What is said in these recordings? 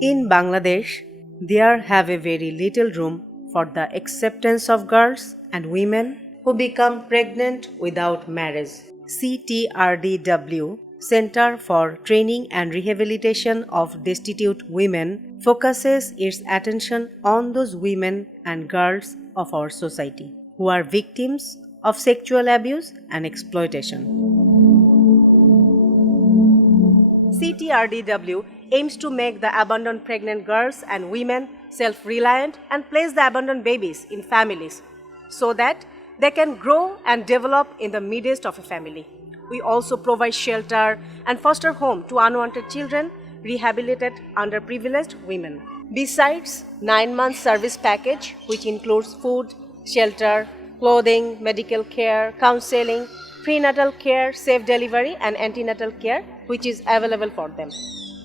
In Bangladesh, there have a very little room for the acceptance of girls and women who become pregnant without marriage. CTRDW, Center for Training and Rehabilitation of Destitute Women, focuses its attention on those women and girls of our society who are victims of sexual abuse and exploitation. CTRDW aims to make the abandoned pregnant girls and women self-reliant and place the abandoned babies in families so that they can grow and develop in the midst of a family. We also provide shelter and foster home to unwanted children, rehabilitate underprivileged women. Besides 9-month service package, which includes food, shelter, clothing, medical care, counseling, prenatal care, safe delivery and antenatal care, which is available for them.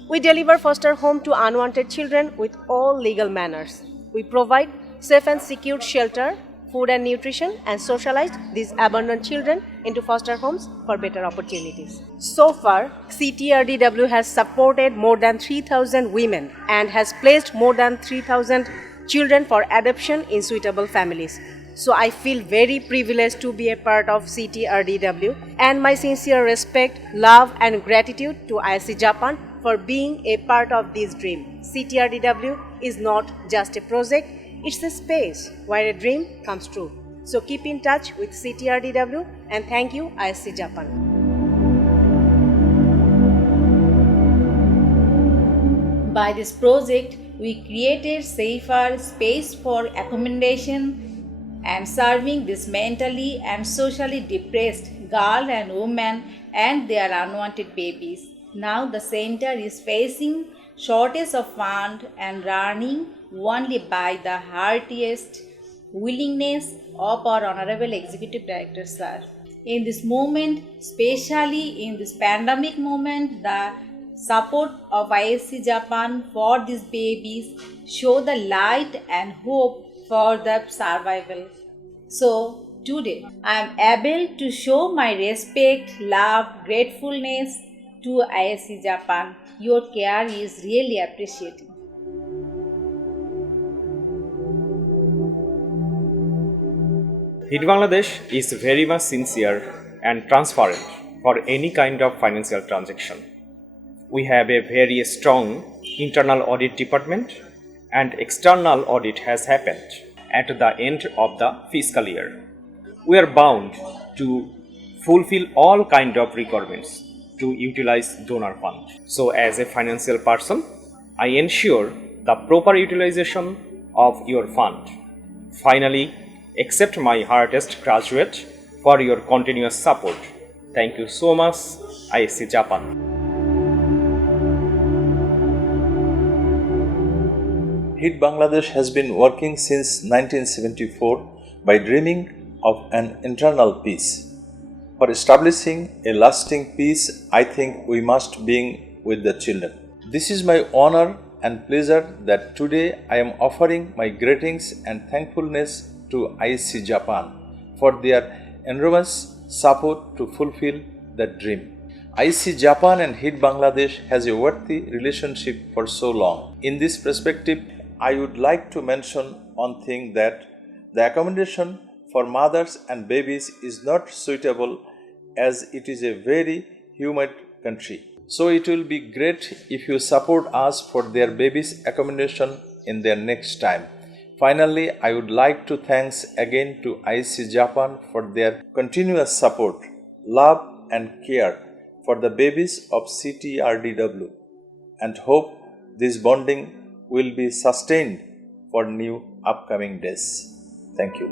We deliver foster home to unwanted children with all legal manners. We provide safe and secure shelter, food and nutrition, and socialize these abandoned children into foster homes for better opportunities. So far, CTRDW has supported more than 3,000 women and has placed more than 3,000 children for adoption in suitable families. So I feel very privileged to be a part of CTRDW, and my sincere respect, love and gratitude to ISC Japan for being a part of this dream. CTRDW is not just a project, it's a space where a dream comes true. So keep in touch with CTRDW and thank you ISC Japan. By this project, we created safer space for accommodation and serving these mentally and socially depressed girls and women and their unwanted babies. Now the center is facing shortage of fund and running only by the heartiest willingness of our Honorable Executive Director, sir. In this moment, especially in this pandemic moment, the support of ISC Japan for these babies show the light and hope for the survival. So today I am able to show my respect, love, gratefulness to ISC Japan. Your care is really appreciated. HIT Bangladesh is very much sincere and transparent for any kind of financial transaction. We have a very strong internal audit department and external audit has happened at the end of the fiscal year. We are bound to fulfill all kind of requirements to utilize donor fund. So as a financial person, I ensure the proper utilization of your fund. Finally, accept my heartiest gratitude for your continuous support. Thank you so much, ISC Japan. HIT Bangladesh has been working since 1974 by dreaming of an internal peace. For establishing a lasting peace, I think we must begin with the children. This is my honor and pleasure that today I am offering my greetings and thankfulness to ISC Japan for their enormous support to fulfill that dream. ISC Japan and HIT Bangladesh has a worthy relationship for so long. In this perspective, I would like to mention one thing, that the accommodation for mothers and babies is not suitable as it is a very humid country. So it will be great if you support us for their babies' accommodation in their next time. Finally, I would like to thanks again to ISC Japan for their continuous support, love and care for the babies of CTRDW, and hope this bonding will be sustained for new upcoming days. Thank you.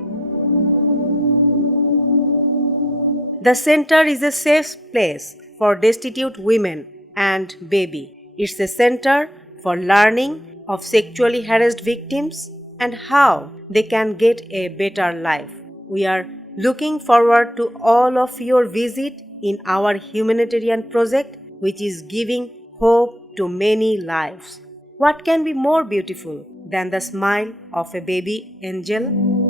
The center is a safe place for destitute women and baby. It's a center for learning of sexually harassed victims and how they can get a better life. We are looking forward to all of your visit in our humanitarian project, which is giving hope to many lives. What can be more beautiful than the smile of a baby angel?